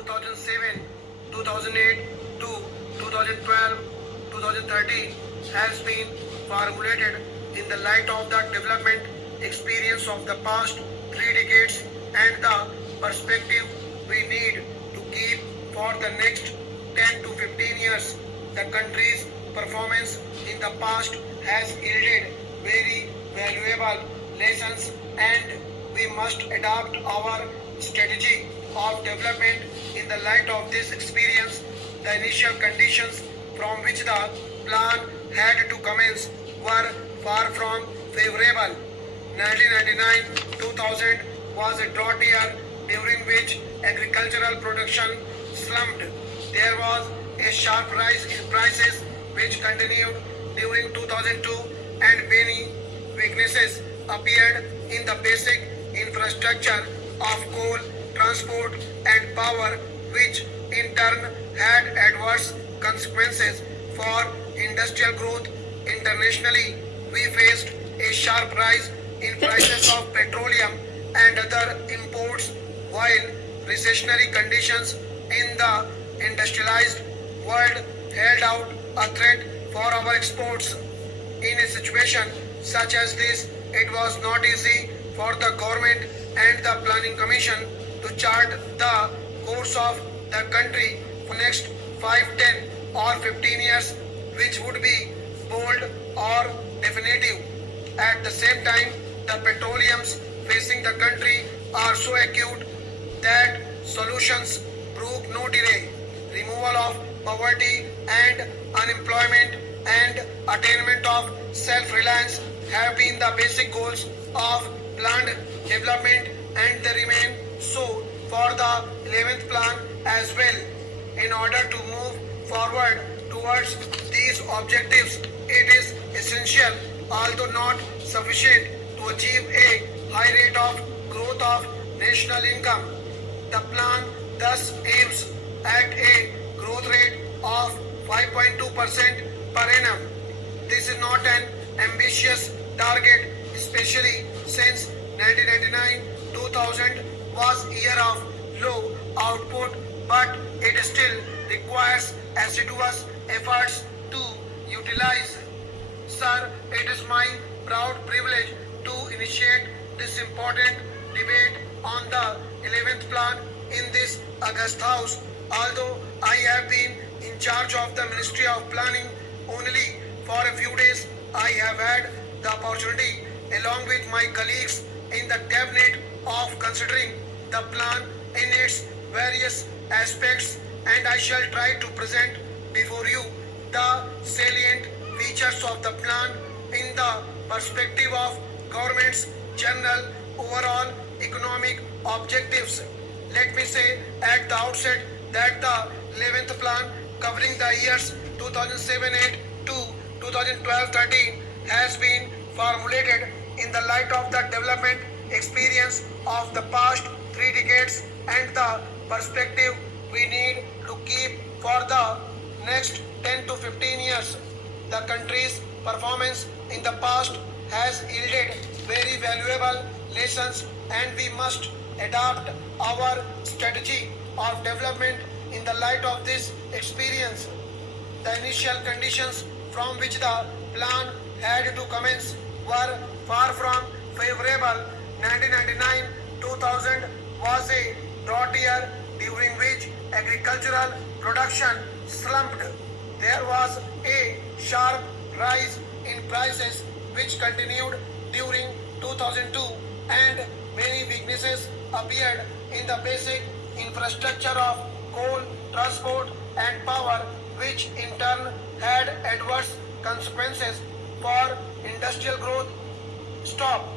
2007, 2008 to 2012, 2013 has been formulated in the light of the development experience of the past 3 decades and the perspective we need to keep for the next 10 to 15 years. The country's performance in the past has yielded very valuable lessons and we must adopt our strategy of development in the light of this experience. The initial conditions from which the plan had to commence were far from favorable. 1999-2000 was a drought year during which agricultural production slumped. There was a sharp rise in prices which continued during 2002 and many weaknesses appeared in the basic infrastructure of coal, transport and power which in turn had adverse consequences for industrial growth. Internationally, we faced a sharp rise in prices of petroleum and other imports while recessionary conditions in the industrialized world held out a threat for our exports. In a situation such as this, it was not easy for the government and the planning commission to chart the course of the country for next 5, 10 or 15 years, which would be bold or definitive. At the same time, the petroleums facing the country are so acute that solutions prove no delay. Removal of poverty and unemployment and attainment of self-reliance have been the basic goals of planned development and they remain so for the 11th plan as well. In order to move forward towards these objectives, it is essential, although not sufficient, to achieve a high rate of growth of national income. The plan thus aims at a growth rate of 5.2% per annum. This is not an ambitious target, especially since 1999-2000 was a year of low output, but it still requires assiduous efforts to utilize. Sir, it is my proud privilege to initiate this important debate on the 11th plan in this August House. Although I have been in charge of the Ministry of Planning only for a few days, I have had the opportunity along with my colleagues in the cabinet of considering the plan in its various aspects and I shall try to present before you the salient features of the plan in the perspective of government's general overall economic objectives. Let me say at the outset that the 11th plan covering the years 2007-8 to 2012-13 has been formulated in the light of the development experience of the past 3 decades and the perspective we need to keep for the next 10 to 15 years. The country's performance in the past has yielded very valuable lessons and we must adopt our strategy of development in the light of this experience. The initial conditions from which the plan had to commence were far from favorable. 1999-2000 was a drought year during which agricultural production slumped. There was a sharp rise in prices which continued during 2002 and many weaknesses appeared in the basic infrastructure of coal, transport and power which in turn had adverse consequences for industrial growth. Stop.